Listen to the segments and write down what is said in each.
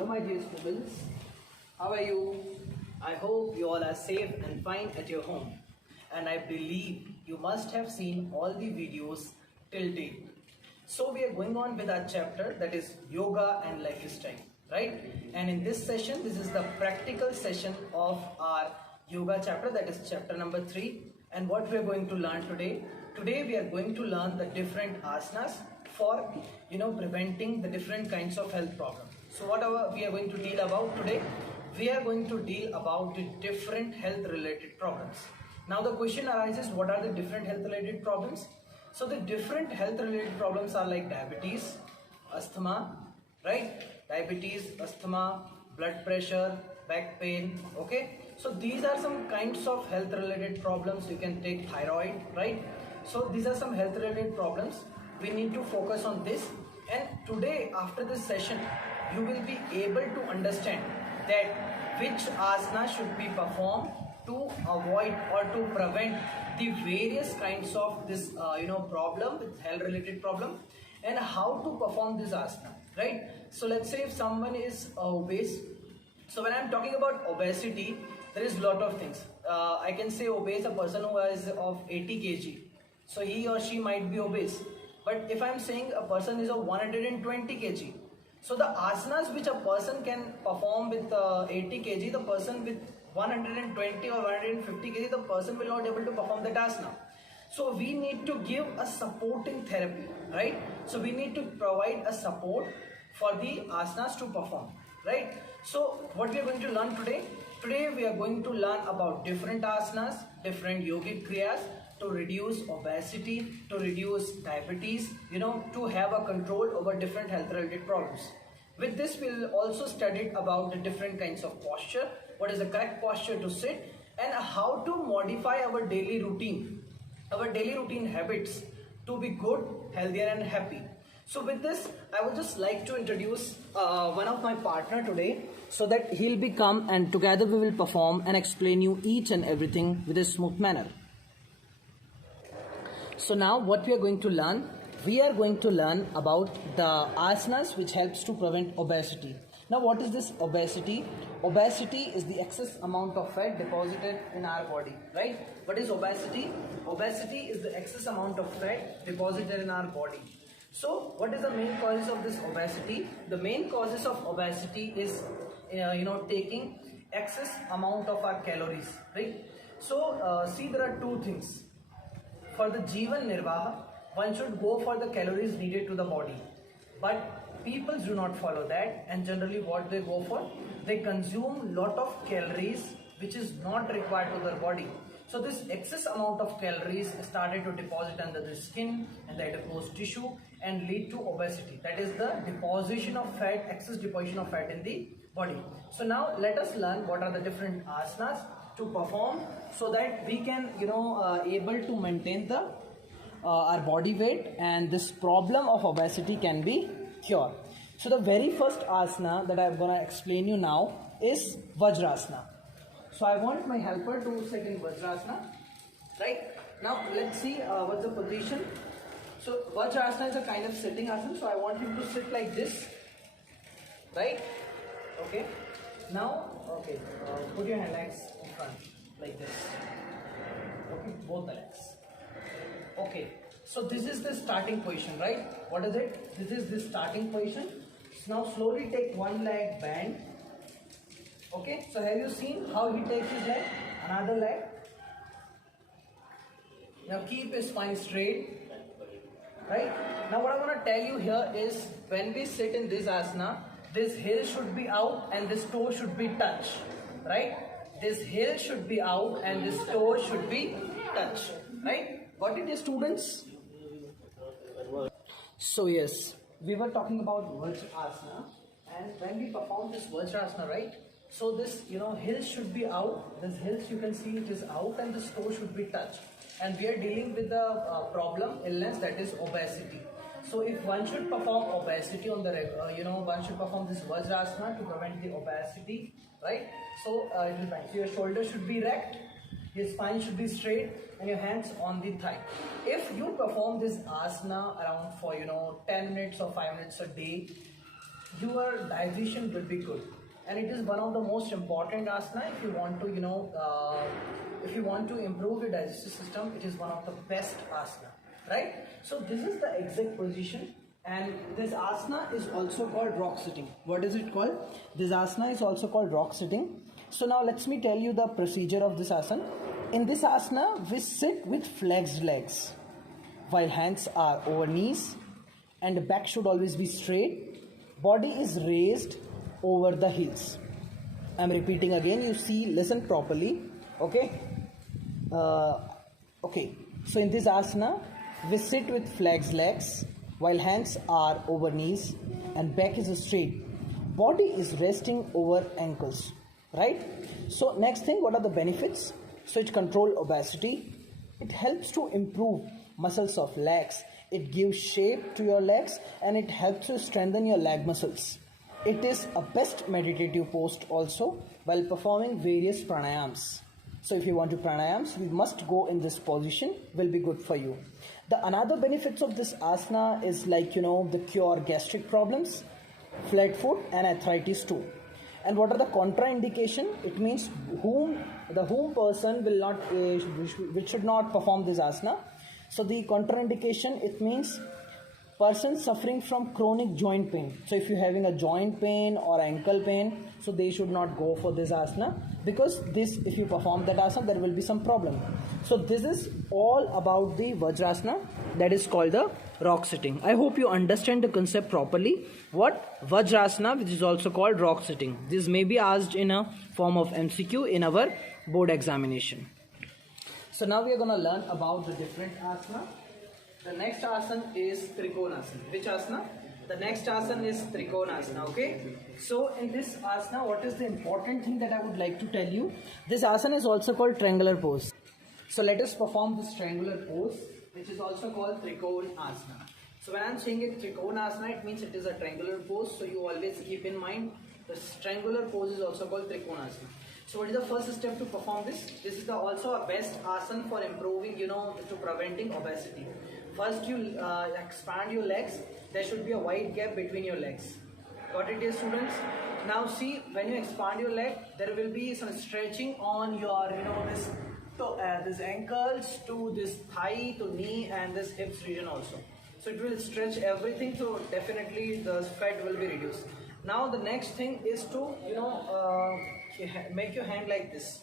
Hello my dear students, how are you? I hope you all are safe and fine at your home, and I believe you must have seen all the videos till date. So we are going on with our chapter, that is yoga and lifestyle, right? And in this session, this is the practical session of our yoga chapter, that is chapter number 3. And what we are going to learn today? Today we are going to learn the different asanas for preventing the different kinds of health problems. So what we are going to deal about today? We are going to deal about the different health related problems. Now the question arises, what are the different health related problems? So the different health related problems are like diabetes, asthma, right? Diabetes, asthma, blood pressure, back pain, okay? So these are some kinds of health related problems. You can take thyroid, right? So these are some health related problems. We need to focus on this, and today after this session you will be able to understand that which asana should be performed to avoid or to prevent the various kinds of this problem, with health related problem, and how to perform this asana, right? So let's say if someone is obese. So when I'm talking about obesity, there is lot of things. I can say obese, a person who is of 80 kg, so he or she might be obese. But if I'm saying a person is of 120 kg, so the asanas which a person can perform with 80 kg, the person with 120 or 150 kg, the person will not be able to perform that asana. So we need to give a supporting therapy, right? So we need to provide a support for the asanas to perform, right? So what we are going to learn today? Today we are going to learn about different asanas, different yogic kriyas, to reduce obesity, to reduce diabetes, to have a control over different health related problems. With this, we will also study about the different kinds of posture, what is the correct posture to sit, and how to modify our daily routine, habits to be good, healthier and happy. So with this, I would just like to introduce one of my partner today, so that he'll be come and together we will perform and explain you each and everything with a smooth manner. So now what we are going to learn? We are going to learn about the asanas which helps to prevent obesity. Now what is this obesity? Obesity is the excess amount of fat deposited in our body, right? What is obesity? Obesity is the excess amount of fat deposited in our body. So what is the main causes of this obesity? The main causes of obesity is taking excess amount of our calories, right? So see, there are two things. For the Jivan Nirvaha, one should go for the calories needed to the body. But people do not follow that, and generally what they go for? They consume lot of calories which is not required to their body. So this excess amount of calories started to deposit under the skin and the adipose tissue and lead to obesity. That is the deposition of fat, excess deposition of fat in the body. So now let us learn what are the different asanas to perform, so that we can able to maintain the our body weight, and this problem of obesity can be cured. So the very first asana that I'm gonna explain you now is Vajrasana. So I want my helper to sit in Vajrasana, right? Now let's see what's the position. So Vajrasana is a kind of sitting asana, so I want him to sit like this, right? Okay. Now, okay, put your legs in front, like this. Okay, both the legs. Okay, so this is the starting position, right? What is it? This is the starting position. Now slowly take one leg bend. Okay, so have you seen how he takes his leg? Another leg. Now keep his spine straight. Right? Now what I want to tell you here is, when we sit in this asana, this heel should be out and this toe should be touched, right? This heel should be out and this toe should be touched, right? Got it, students? So yes, we were talking about Vajrasana, and when we perform this Vajrasana, right? So this, heel should be out, this heels you can see it is out, and this toe should be touched. And we are dealing with the illness, that is obesity. So if one should perform obesity on the one should perform this Vajrasana to prevent the obesity, right? So it will bend. So your shoulders should be erect, your spine should be straight, and your hands on the thigh. If you perform this asana around for 10 minutes or 5 minutes a day, your digestion will be good. And it is one of the most important asana if you want to, if you want to improve your digestive system. It is one of the best asana, right? So this is the exact position, and this asana is also called rock sitting. What is it called? This asana is also called rock sitting. So now let me tell you the procedure of this asana. In this asana, we sit with flexed legs, while hands are over knees, and the back should always be straight. Body is raised over the heels. I'm repeating again. You see, listen properly. Okay. Okay. So in this asana, we sit with flexed legs, while hands are over knees, and back is straight. Body is resting over ankles. Right. So next thing, what are the benefits? So it controls obesity. It helps to improve muscles of legs. It gives shape to your legs, and it helps to strengthen your leg muscles. It is a best meditative pose also while performing various pranayams. So if you want to pranayams, you must go in this position, will be good for you. The another benefits of this asana is like, the cure gastric problems, flat foot, and arthritis too. And what are the contraindication? It means whom person will not which should not perform this asana. So the contraindication, it means person suffering from chronic joint pain. So if you're having a joint pain or ankle pain, so they should not go for this asana, because this, if you perform that asana, there will be some problem. So this is all about the Vajrasana, that is called the rock sitting. I hope you understand the concept properly. What? Vajrasana, which is also called rock sitting. This may be asked in a form of MCQ in our board examination. So now we are going to learn about the different asana. The next asana is Trikonasana. Which asana? The next asana is Trikonasana. Okay. So in this asana, what is the important thing that I would like to tell you? This asana is also called triangular pose. So let us perform this triangular pose, which is also called Trikonasana. So when I am saying it Trikonasana, it means it is a triangular pose. So you always keep in mind this triangular pose is also called Trikonasana. So what is the first step to perform this? This is also a best asana for improving, to preventing obesity. First you expand your legs. There should be a wide gap between your legs. Got it, dear students? Now see, when you expand your leg, there will be some stretching on your, this ankles to this thigh to knee and this hips region also. So it will stretch everything, so definitely the fat will be reduced. Now the next thing is to, make your hand like this.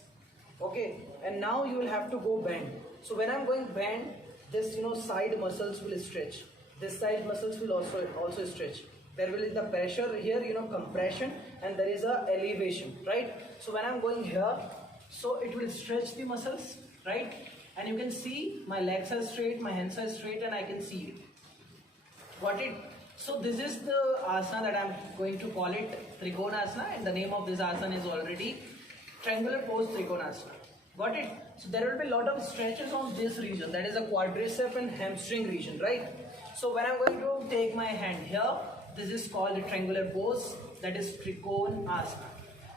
Okay, and now you will have to go bend. So when I'm going bend, this side muscles will stretch. This side muscles will also stretch. There will be the pressure here, compression, and there is a elevation, right? So when I'm going here, so it will stretch the muscles, right? And you can see my legs are straight, my hands are straight, and I can see it. Got it? So this is the asana that I'm going to call it Trikonasana, and the name of this asana is already triangular pose Trikonasana. Got it? So there will be a lot of stretches on this region, that is a quadricep and hamstring region, right? So when I'm going to take my hand here, this is called a triangular pose, that is Trikonasana,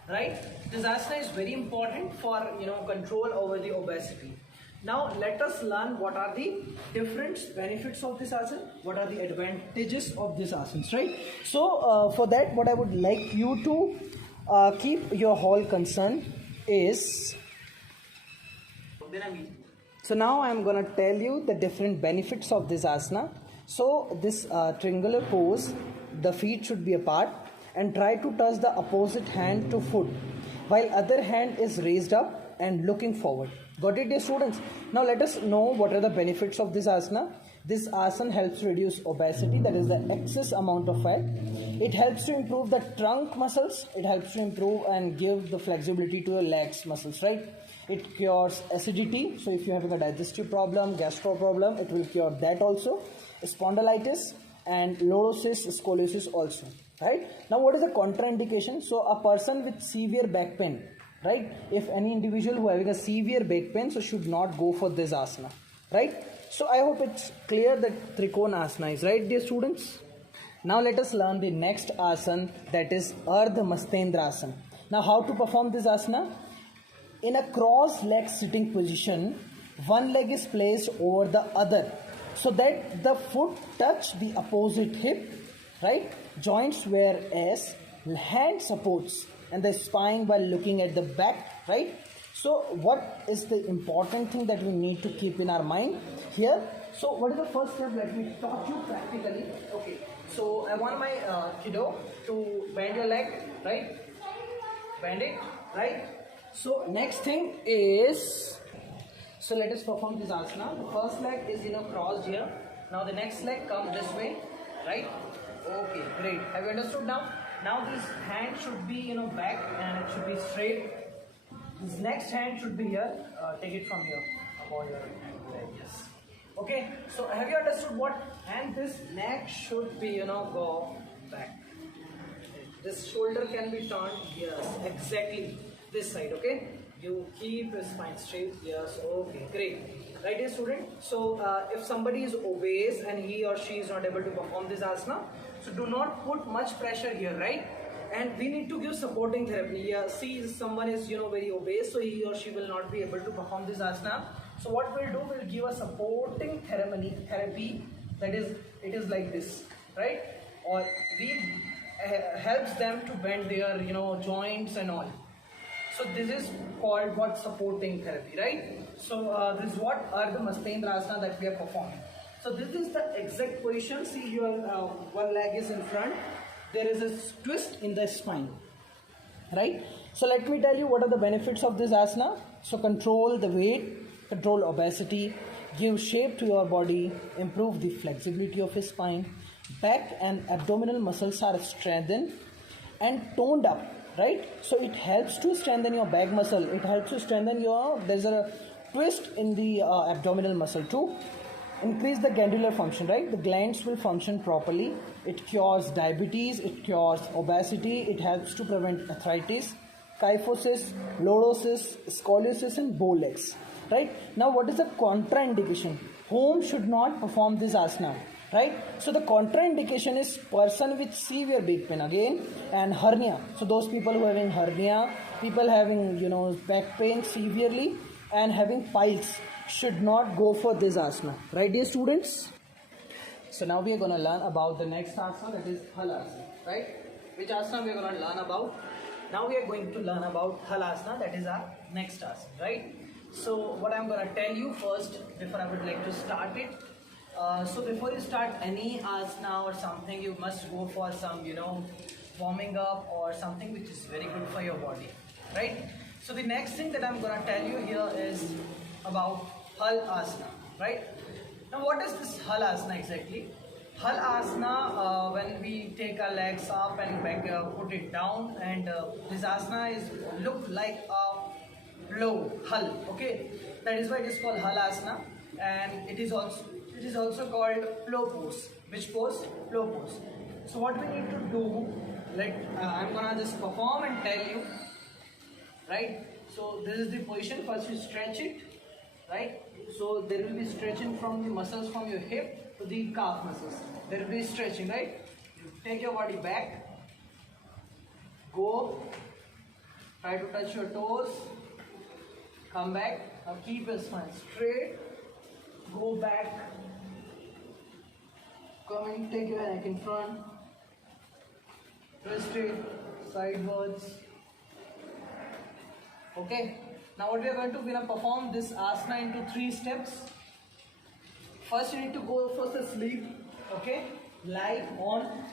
right? This asana is very important for control over the obesity. Now let us learn what are the different benefits of this asana, what are the advantages of this asana, right? So for that, what I would like you to keep your whole concern is, so now I am going to tell you the different benefits of this asana. So this triangular pose, the feet should be apart and try to touch the opposite hand to foot, while other hand is raised up and looking forward. Got it, dear students? Now let us know what are the benefits of this asana. This asana helps reduce obesity, that is the excess amount of fat. It helps to improve the trunk muscles. It helps to improve and give the flexibility to your legs muscles, right? It cures acidity. So if you're having a digestive problem, gastro problem, it will cure that also. Spondylitis and lordosis, scoliosis also, right? Now what is the contraindication? So a person with severe back pain, right? If any individual who having a severe back pain, so should not go for this asana, right? So I hope it's clear that Trikonasana is, right, dear students? Now let us learn the next asana, that is Ardha Mastendrasana. Now how to perform this asana? In a cross leg sitting position, one leg is placed over the other so that the foot touch the opposite hip right? Joints whereas hand supports and the spine while looking at the back, right? So what is the important thing that we need to keep in our mind here? So what is the first step? Let me talk you practically. Okay, so I want my kiddo to bend your leg, right? Bend it, right? So next thing is, so let us perform this asana. The first leg is crossed here. Now the next leg come this way, right? Okay, great. Have you understood now? Now this hand should be back and it should be straight. This next hand should be here. Take it from here, about your leg. Yes. Okay. So have you understood what? And this neck should be go back. This shoulder can be turned. Yes, exactly this side. Okay. You keep your spine straight. Yes. Okay. Great. Right, dear student. So if somebody is obese and he or she is not able to perform this asana, so do not put much pressure here, right? And we need to give supporting therapy. Yeah, see, someone is very obese, so he or she will not be able to perform this asana. So what we'll do, we'll give a supporting therapy. That is, it is like this, right? Or we helps them to bend their joints and all. So this is called what? Supporting therapy, right? So this is what Ardha Mastendrasana that we are performing. So this is the exact position. See, your one leg is in front. There is a twist in the spine, right? So let me tell you what are the benefits of this asana. So control the weight, control obesity, give shape to your body, improve the flexibility of your spine, back and abdominal muscles are strengthened and toned up, right? So it helps to strengthen your back muscle. It helps to strengthen there's a twist in the abdominal muscle too. Increase the glandular function, right? The glands will function properly. It cures diabetes, it cures obesity, it helps to prevent arthritis, kyphosis, lordosis, scoliosis and bow legs, right? Now what is the contraindication? Whom should not perform this asana, right? So the contraindication is person with severe back pain again and hernia. So those people who are having hernia, people having back pain severely and having piles should not go for this asana, right, dear students? So now we are going to learn about the next asana, that is halasana, right? Which asana we are going to learn about? Now we are going to learn about halasana, that is our next asana, right? So what I'm going to tell you first before I would like to start it. So before you start any asana or something, you must go for some warming up or something which is very good for your body, right? So the next thing that I'm going to tell you here is about Hal Asana, right? Now what is this Hal Asana exactly? Hal Asana, when we take our legs up and back, put it down, and this asana is look like a blow, Hal, okay? That is why it is called Hal Asana, and it is also called flow pose. Which pose? Flow pose. So what we need to do, I'm gonna just perform and tell you, right? So this is the position. First you stretch it, right? So there will be stretching from the muscles from your hip to the calf muscles. There will be stretching, right? You take your body back, go, try to touch your toes, come back, now keep your spine straight, go back, come in, take your neck in front, twist it sidewards. Okay, now what we are going to do, we are going to perform this asana into 3 steps. First you need to go first asleep, okay, lie on.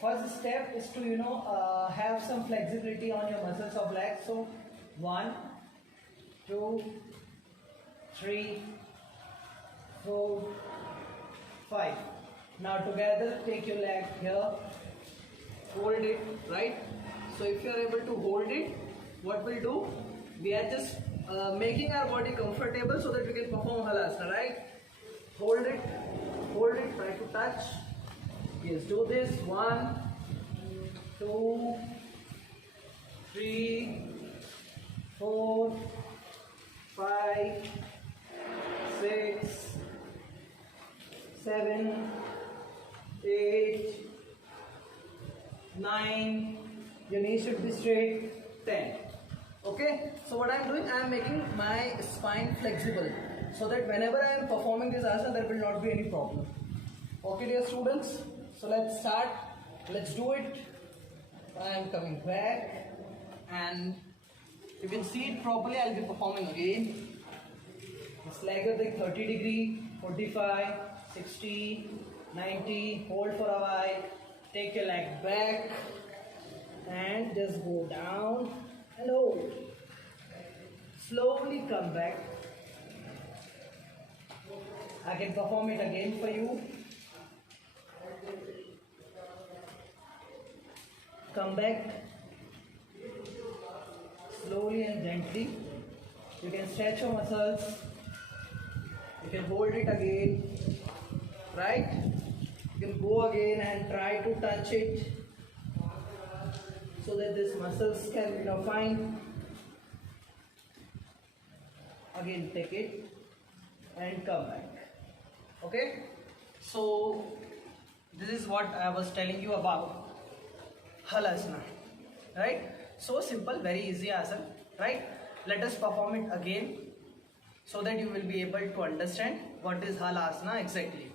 First step is to have some flexibility on your muscles of legs. So 1, 2, 3, 4, 5. Now together take your leg here, hold it, right? So if you are able to hold it, what we'll do, we are just making our body comfortable so that we can perform halasana, right? Hold it, try to touch. Yes, do this. 1, 2, 3, 4, 5, 6, 7, 8, 9. Your knees should be straight. 10. Okay. So what I am doing, I am making my spine flexible so that whenever I am performing this asana, there will not be any problem. Okay, dear students, so let's start. Let's do it. I am coming back, and you can see it properly. I'll be performing again. It's like a 30 degree, 45, 60, 90. Hold for a while. Take your leg back, and just go down and hold. Slowly come back. I can perform it again for you. Come back slowly and gently. You can stretch your muscles. You can hold it again, right? You can go again and try to touch it so that these muscles can be defined. Again, take it and come back. Okay, so this is what I was telling you about Halasana, right? So simple, very easy asana, right? Let us perform it again so that you will be able to understand what is Halasana exactly.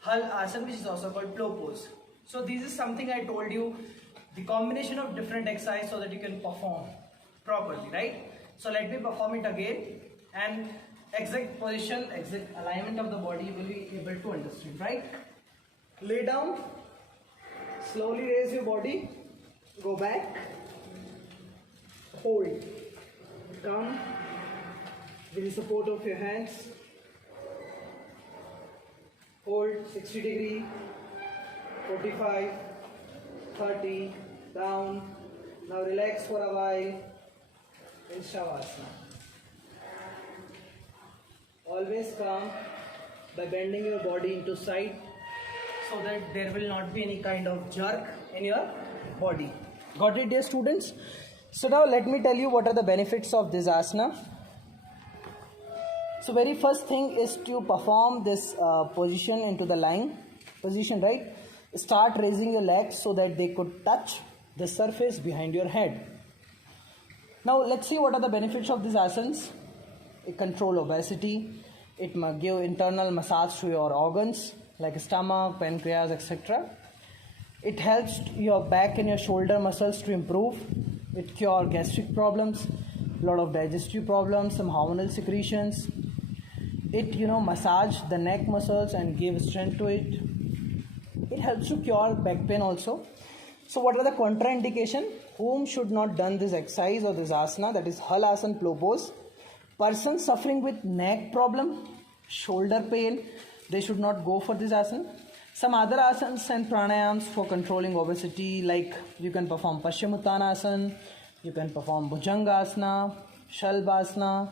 Hal asana, which is also called plow pose. So this is something I told you, the combination of different exercise so that you can perform properly, right? So let me perform it again, and exact position, exact alignment of the body you will be able to understand, right? Lay down, slowly raise your body, go back, hold, come with the support of your hands, hold 60 degree, 45, 30, down. Now relax for a while in Shavasana. Always come by bending your body into side so that there will not be any kind of jerk in your body. Got it, dear students? So now let me tell you what are the benefits of this asana. So very first thing is to perform this position into the lying position, right? Start raising your legs so that they could touch the surface behind your head. Now let's see what are the benefits of these asanas. It control obesity. It give internal massage to your organs like stomach, pancreas, etc. It helps your back and your shoulder muscles to improve. It cure gastric problems, a lot of digestive problems, some hormonal secretions. It massage the neck muscles and give strength to it. It helps to cure back pain also. So what are the contraindication? Whom should not done this exercise or this asana, that is Halasana plow pose? Person suffering with neck problem, shoulder pain, they should not go for this asana. Some other asanas and pranayams for controlling obesity, like you can perform Paschimottanasana, you can perform Bhujangasana, Shalbhasana,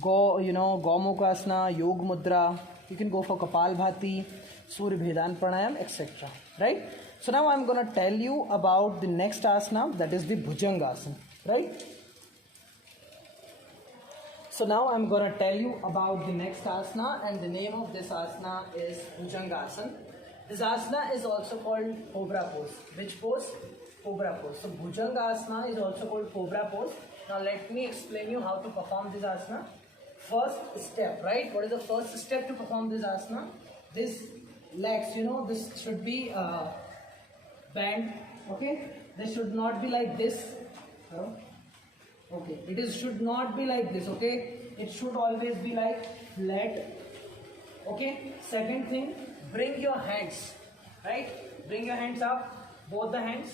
Gomukhasana, Yog Mudra. You can go for Kapalbhati, Surya Bhedan Pranayam, etc. Right? So now I'm going to tell you about the next asana, that is the Bhujangasana. Right? So now I'm going to tell you about the next asana, and the name of this asana is Bhujangasana. This asana is also called Cobra pose. Which pose? Cobra pose. So Bhujangasana is also called Cobra pose. Now let me explain you how to perform this asana. First step, right? What is the first step to perform this asana? This legs, this should be bent, okay? This should not be like this. Okay, should not be like this, okay? It should always be like flat, okay? Second thing, bring your hands, right? Bring your hands up, both the hands.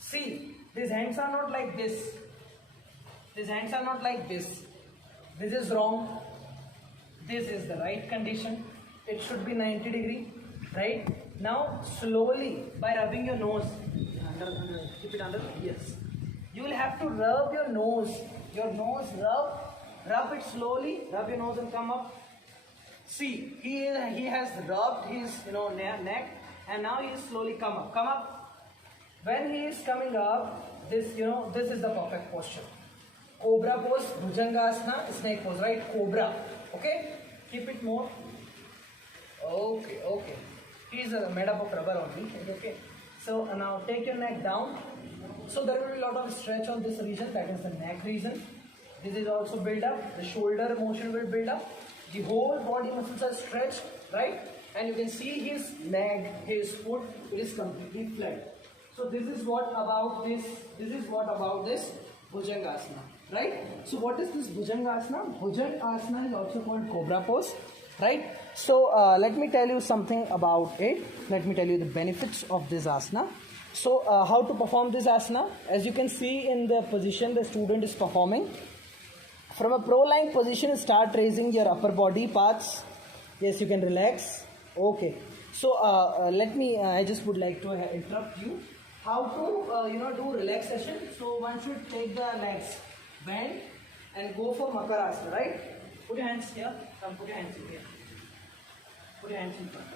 See, these hands are not like this. These hands are not like this. This is wrong. This is the right condition. It should be 90 degree, right? Now, slowly, by rubbing your nose, keep it under, yes. You will have to rub your nose. Your nose, rub it slowly. Rub your nose and come up. See, he has rubbed his neck, and now he is slowly come up. Come up. When he is coming up, this is the perfect posture. Cobra pose, Bhujangasana, snake pose, right? Cobra. Okay. Keep it more. Okay. He is made up of rubber only. Okay. So now take your neck down. So there will be a lot of stretch on this region, that is the neck region. This is also build up. The shoulder motion will build up. The whole body muscles are stretched, right? and you can see his leg, his foot, it is completely flat. So this is what about this Bhujangasana, right? So what is this Bhujangasana? Bhujangasana is also called Cobra pose, right? So let me tell you something about it. Let me tell you the benefits of this asana. So how to perform this asana? As you can see in the position the student is performing. From a pro-lying position, start raising your upper body parts. Yes, you can relax. Okay. So let me. I just would like to interrupt you. How to do relaxation? So one should take the legs, bend, and go for Makarasana. Right? Put your hands here. Come, put your hands in here. Put your hands in front.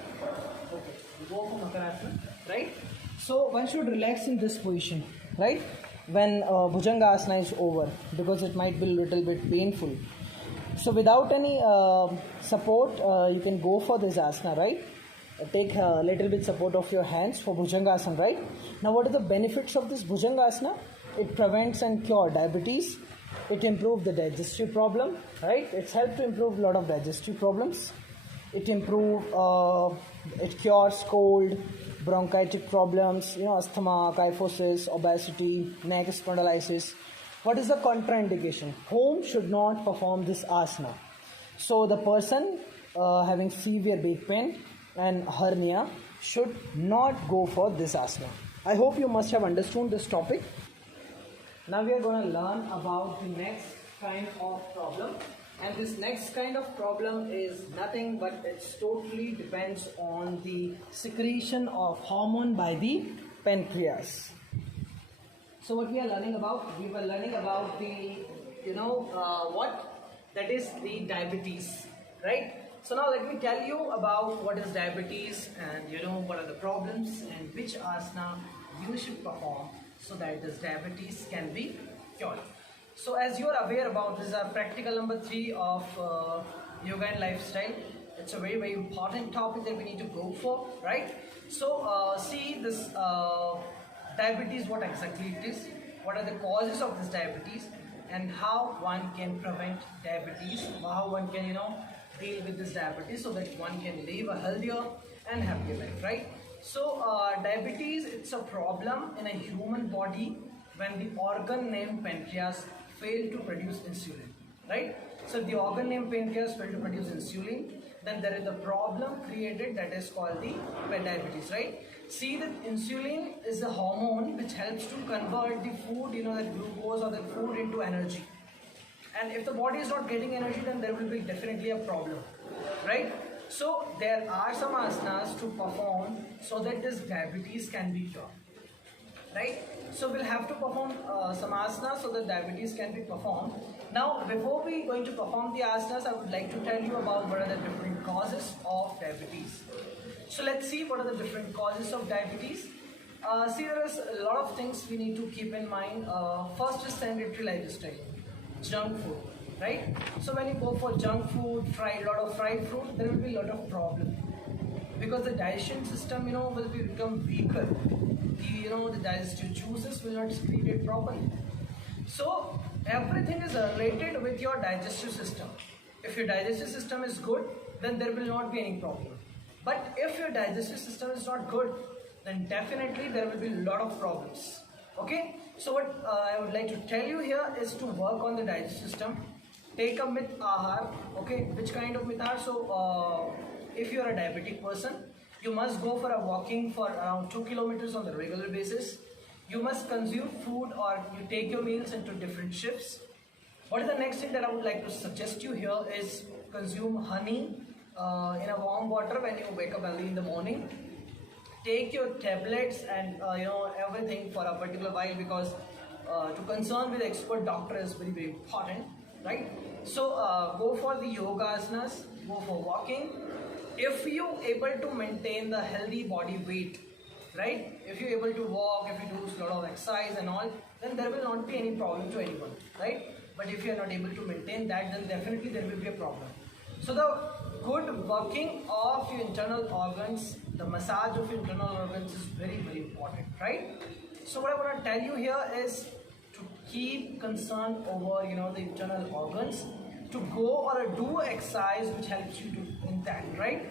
Okay. Go for Makarasana. Right? So one should relax in this position. Right? When Bhujangasana is over, because it might be a little bit painful. So without any support, you can go for this asana, right? Take a little bit support of your hands for Bhujangasana, right? Now what are the benefits of this Bhujangasana? It prevents and cures diabetes. It improves the digestive problem, right? It's helped to improve a lot of digestive problems. It cures cold, bronchitic problems, asthma, kyphosis, obesity, neck spondylitis. What is the contraindication? Home should not perform this asana. So the person having severe back pain and hernia should not go for this asana. I hope you must have understood this topic. Now we are going to learn about the next kind of problem. And this next kind of problem is nothing but it totally depends on the secretion of hormone by the pancreas. So what we are learning about? We were learning about the, that is the diabetes, right? So now let me tell you about what is diabetes and what are the problems and which asana you should perform so that this diabetes can be cured. So as you are aware about, this is our practical number 3 of yoga and lifestyle. It's a very, very important topic that we need to go for, right? So see this diabetes, what exactly it is, what are the causes of this diabetes, and how one can prevent diabetes, how one can, deal with this diabetes so that one can live a healthier and happier life, right? So diabetes, it's a problem in a human body when the organ named pancreas fail to produce insulin, right? So if the organ named pancreas fail to produce insulin, then there is a problem created that is called the diabetes, right? See that insulin is a hormone which helps to convert the food, the glucose or the food into energy. And if the body is not getting energy, then there will be definitely a problem, right? So there are some asanas to perform so that this diabetes can be cured, right? So we'll have to perform some asanas so that diabetes can be performed. Now, before we going to perform the asanas, I would like to tell you about what are the different causes of diabetes. So let's see what are the different causes of diabetes. See, there is a lot of things we need to keep in mind. First is sedentary lifestyle, junk food, right? So when you go for junk food, lot of fried food, there will be a lot of problem because the digestion system, will become weaker. The digestive juices will not secrete it properly. So everything is related with your digestive system. If your digestive system is good, then there will not be any problem. But if your digestive system is not good, then definitely there will be a lot of problems. Okay? So what I would like to tell you here is to work on the digestive system. Take a mit ahar. Okay? Which kind of mit ahar? So if you are a diabetic person, you must go for a walking for around 2 kilometers on a regular basis. You must consume food or you take your meals into different shifts. What is the next thing that I would like to suggest you here is consume honey in a warm water when you wake up early in the morning. Take your tablets and everything for a particular while because to consult with expert doctor is very, very important, right? So go for the yoga asanas, go for walking. If you able to maintain the healthy body weight, right? If you're able to walk, if you do a lot of exercise and all, then there will not be any problem to anyone, right? But if you're not able to maintain that, then definitely there will be a problem. So the good working of your internal organs, the massage of internal organs is very, very important, right? So what I want to tell you here is to keep concern over, the internal organs, to go or do exercise which helps you to in that, right?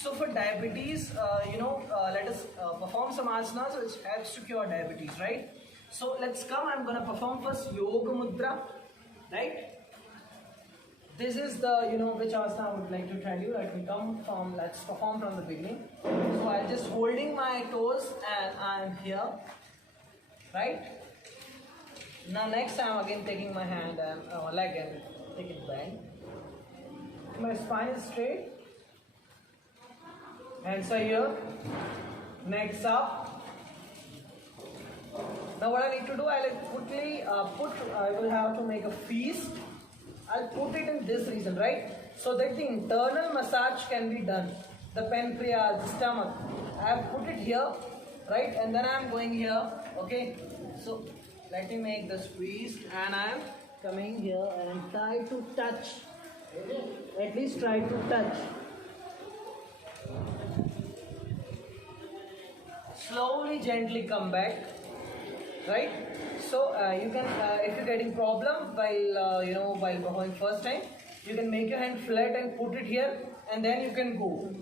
So for diabetes, let us perform some asanas which helps to cure diabetes, right? So let's come. I'm gonna perform first Yoga Mudra, right? This is the which asana I would like to tell you. Let's perform from the beginning. So I'm just holding my toes and I'm here, right? Now next I'm again taking my hand and leg and take it bend. My spine is straight. Hands are here. Necks up. Now what I need to do, I'll quickly I will have to make a feast. I'll put it in this region, right? So that the internal massage can be done. The pancreas, the stomach. I have put it here, right? And then I'm going here, okay? So let me make this feast and I'm coming here and try to touch. At least try to touch. Slowly, gently come back, right? So you can, if you're getting problem while while performing first time, you can make your hand flat and put it here, and then you can go.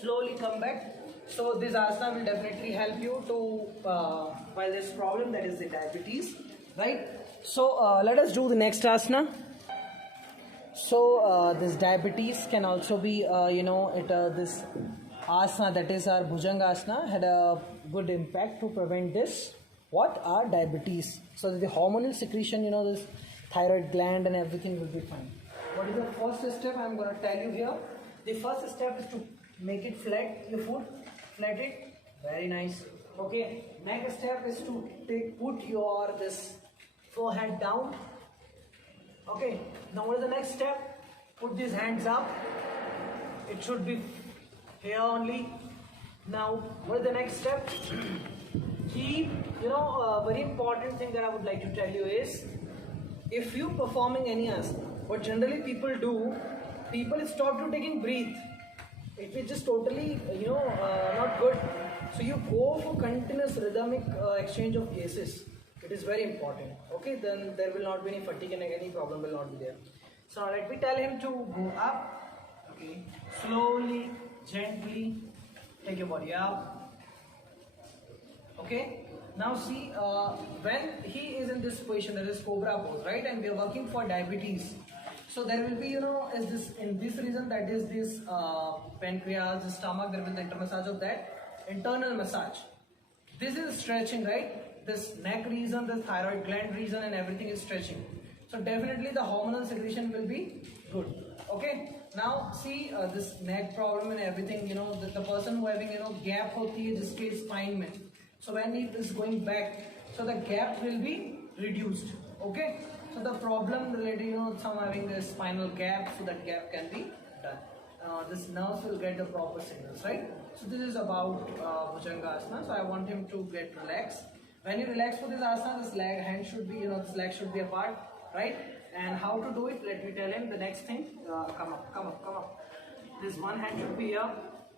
Slowly come back. So this asana will definitely help you to while this problem, that is the diabetes, right? So let us do the next asana. So this diabetes can also be this asana, that is our Bhujangasana, had a good impact to prevent this our diabetes. So that the hormonal secretion, this thyroid gland and everything will be fine. What is the first step I'm going to tell you here? The first step is to make it flat, your foot, flat it, very nice. Okay, next step is to put your this forehead down. Okay, now what is the next step? Put these hands up. It should be here only. Now, what is the next step? Keep, a very important thing that I would like to tell you is, if you performing any asana, what generally people do, people stop to taking breath. It is just totally, not good. So you go for continuous rhythmic exchange of gases. It is very important. Okay, then there will not be any fatigue and any problem will not be there. So now let me tell him to go up. Okay, slowly, gently, take your body up. Okay, now see, when he is in this position, that is cobra pose, right? And we are working for diabetes. So there will be, is this in this region, that is this pancreas, the stomach, there will be the intermassage of that. Internal massage. This is stretching, right? This neck region, this thyroid gland region and everything is stretching. So definitely the hormonal secretion will be good. Okay. Now see this neck problem and everything, the person who having, gap hoti hai jiske spine mein. So when he is going back, so the gap will be reduced. Okay. So the problem related, some having a spinal gap, so that gap can be done. This nerves will get the proper signals, right? So this is about Bhujangasana. So I want him to get relaxed. When you relax for this asana, this hand should be, this leg should be apart, right? And how to do it? Let me tell him the next thing. Come up. This one hand should be here,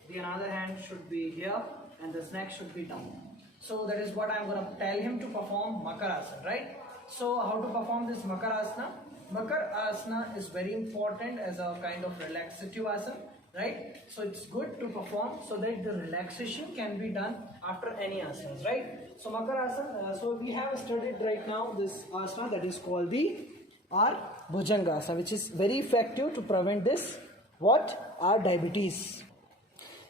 the another hand should be here, and this neck should be down. So that is what I'm going to tell him to perform Makarasana, right? So how to perform this Makarasana? Makarasana is very important as a kind of relaxative asana, right? So it's good to perform so that the relaxation can be done after any asanas, right? So Makarasana, so we have studied right now this asana that is called our Bhujangasana, which is very effective to prevent this, our diabetes.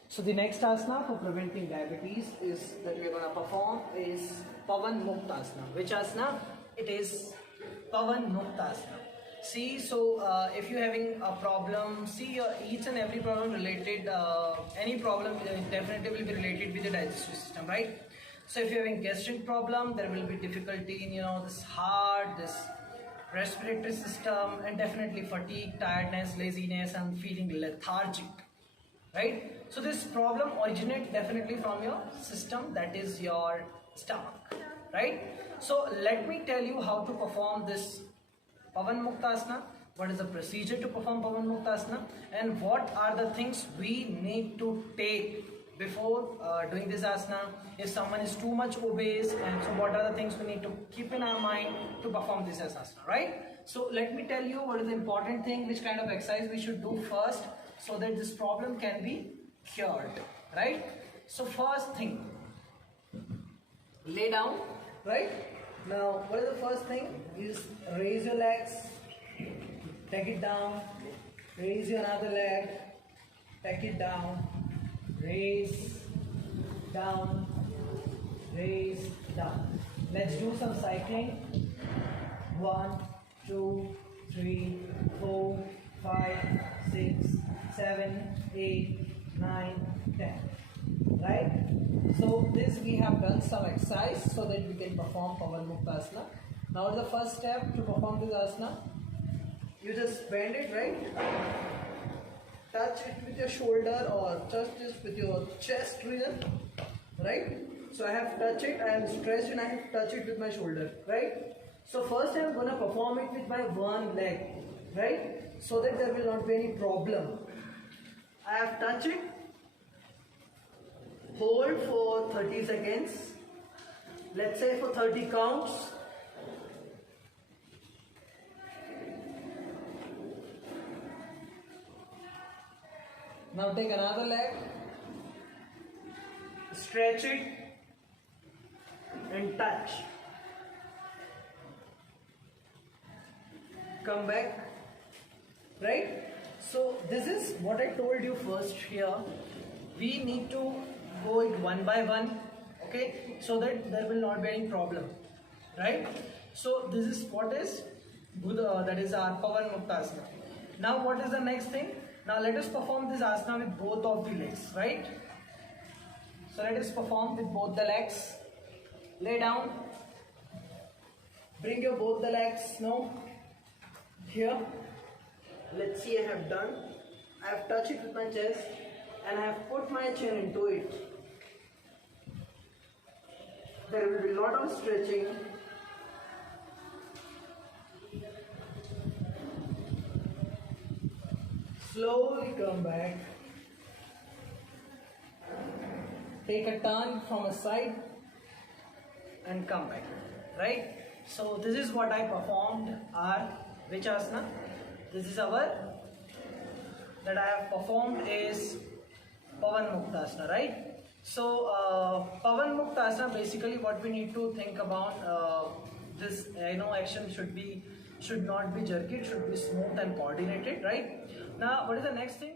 So the next asana for preventing diabetes is that we are going to perform is Pavan Muktasana. Which asana? It is Pavan Muktasana. See, so if you're having a problem, see each and every problem related, any problem definitely will be related with the digestive system, right? So if you're having gastric problem, there will be difficulty in, this heart, this respiratory system, and definitely fatigue, tiredness, laziness, and feeling lethargic, right? So this problem originates definitely from your system, that is your stomach, right? So let me tell you how to perform this Pavan Muktasana, what is the procedure to perform Pavan Muktasana, and what are the things we need to take before doing this asana, if someone is too much obese, and so what are the things we need to keep in our mind to perform this asana, right? So let me tell you what is the important thing, which kind of exercise we should do first so that this problem can be cured, right? So first thing, lay down, right? Now what is the first thing is raise your legs, take it down, raise your another leg, take it down, raise, down, raise, down. Let's do some cycling. 1, 2, 3, 4, 5, 6, 7, 8, 9, 10. Right? So this we have done some exercise so that we can perform Pavan Muktasana. Now the first step to perform this asana, you just bend it, right? Touch it with your shoulder or touch this with your chest region, right? So I have touched it, I am stretched and I have touched it with my shoulder, right? So first I am going to perform it with my one leg, right? So that there will not be any problem. I have touched it. Hold for 30 seconds. Let's say for 30 counts. Now take another leg, stretch it and touch. Come back, right? So this is what I told you first here. We need to go it one by one, okay? So that there will not be any problem, right? So this is what is Buddha, that is our Pavan Muktasana. Now what is the next thing? Now let us perform this asana with both of the legs, right? So let us perform with both the legs. Lay down. Bring your both the legs now. Here. Let's see, I have done. I have touched it with my chest and I have put my chin into it. There will be a lot of stretching. Slowly come back. Take a turn from a side and come back, right? So this is what I performed our which asana? This is our that I have performed is Pavan Muktasana, right? So Pavan Muktasana, basically what we need to think about this action should not be jerky, it should be smooth and coordinated, right? Now what is the next thing?